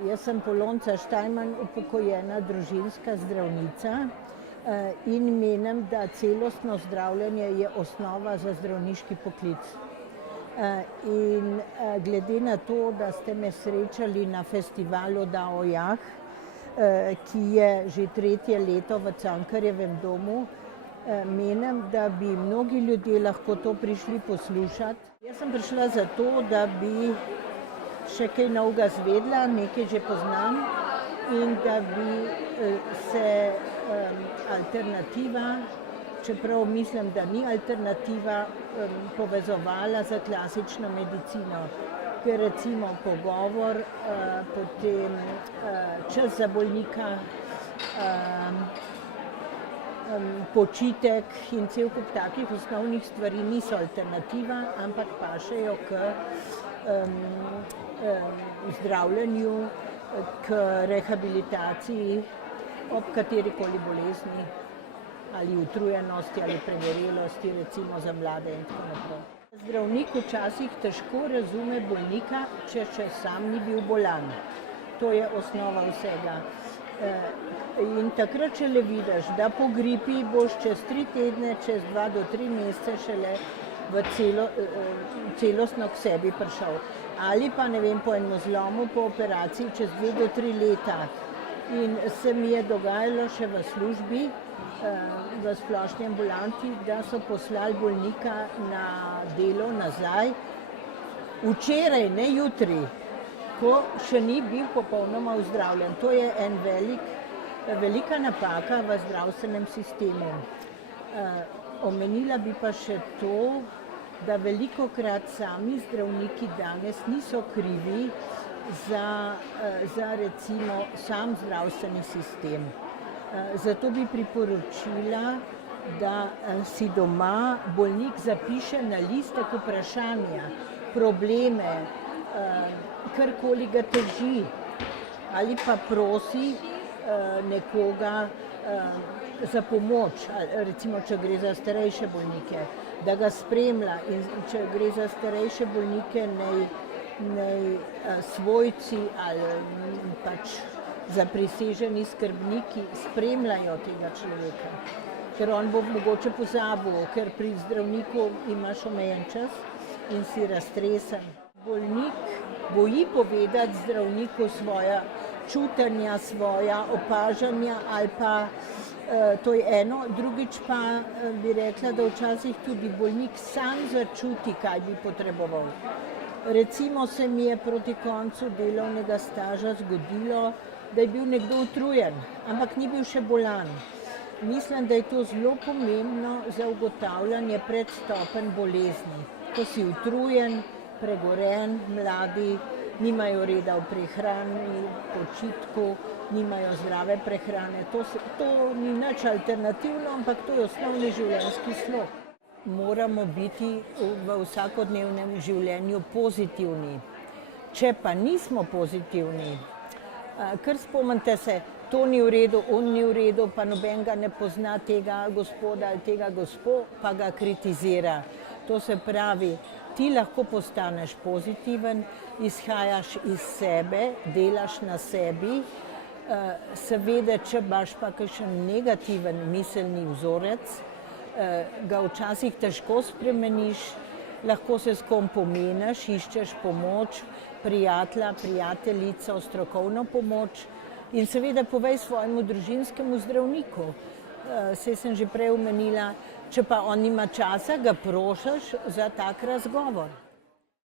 Jaz sem Polonca Štajman, upokojena družinska zdravnica in menim, da celostno zdravljenje je osnova za zdravniški poklic. In glede na to, da ste me srečali na festivalu Dao Jah, ki je že tretje leto v Cankarjevem domu, menim, da bi mnogi ljudje lahko to prišli poslušati. Jaz sem prišla zato, da bi še kaj novega zvedla, nekaj že poznam in da bi se alternativa, čeprav mislim, da ni alternativa, povezovala z klasično medicino. Ker recimo pogovor, potem čas za bolnika, počitek in cel kup takih osnovnih stvari niso alternativa, ampak pašejo k zdravljenju, k rehabilitaciji ob katerikoli bolezni ali utrujenosti ali pregorelosti, recimo za mlade in tako naprej. Zdravnik včasih težko razume bolnika, če še sam ni bil bolan. To je osnova vsega. In takrat šele vidiš, da po gripi boš čez 3 tedne, čez 2 do 3 mesece šele v celostno k sebi prišel. Ali pa, ne vem, po enem zlomu, po operaciji čez 2 do 3 leta. In se mi je dogajalo še v službi, v splošni ambulanti, da so poslali bolnika na delo nazaj včeraj, ne jutri, ko še ni bil popolnoma ozdravljen. To je en velika napaka v zdravstvenem sistemu. Omenila bi pa še to, da velikokrat sami zdravniki danes niso krivi za recimo sam zdravstveni sistem. Zato bi priporočila, da si doma bolnik zapiše na listek vprašanja, probleme, karkoli ga teži, ali pa prosi nekoga za pomoč, recimo če gre za starejše bolnike, da ga spremlja, in če gre za starejše bolnike, naj svojci ali pač zapriseženi skrbniki spremljajo tega človeka. Ker on bo mogoče pozabil, ker pri zdravniku imaš omejen čas in si raztresen. Bolnik boji povedati zdravniku svoja čutenja, svoja opažanja ali pa to je eno, drugič pa bi rekla, da včasih tudi bolnik sam začuti, kaj bi potreboval. Recimo se mi je proti koncu delovnega staža zgodilo, da je bil nekdo utrujen, ampak ni bil še bolan. Mislim, da je to zelo pomembno za ugotavljanje predstopenj bolezni. Ko si utrujen, pregoren, mladi, nimajo reda v prehrani, počitku, nimajo zdrave prehrane. To ni nič alternativno, ampak to je osnovni življenjski slog. Moramo biti v vsakodnevnem življenju pozitivni. Če pa nismo pozitivni, kar spomnite se, to ni v redu, on ni v redu, pa noben ga ne pozna tega gospoda ali tega gospo, pa ga kritizira. To se pravi, ti lahko postaneš pozitiven, izhajaš iz sebe, delaš na sebi, seveda, če imaš pa kakšen negativen miselni vzorec, ga včasih težko spremeniš, lahko se s kom pomeniš, iščeš pomoč, prijatelja, prijateljico, strokovno pomoč in seveda povej svojemu družinskemu zdravniku. Saj sem že prej omenila, če pa on nima časa, ga prosiš za tak razgovor.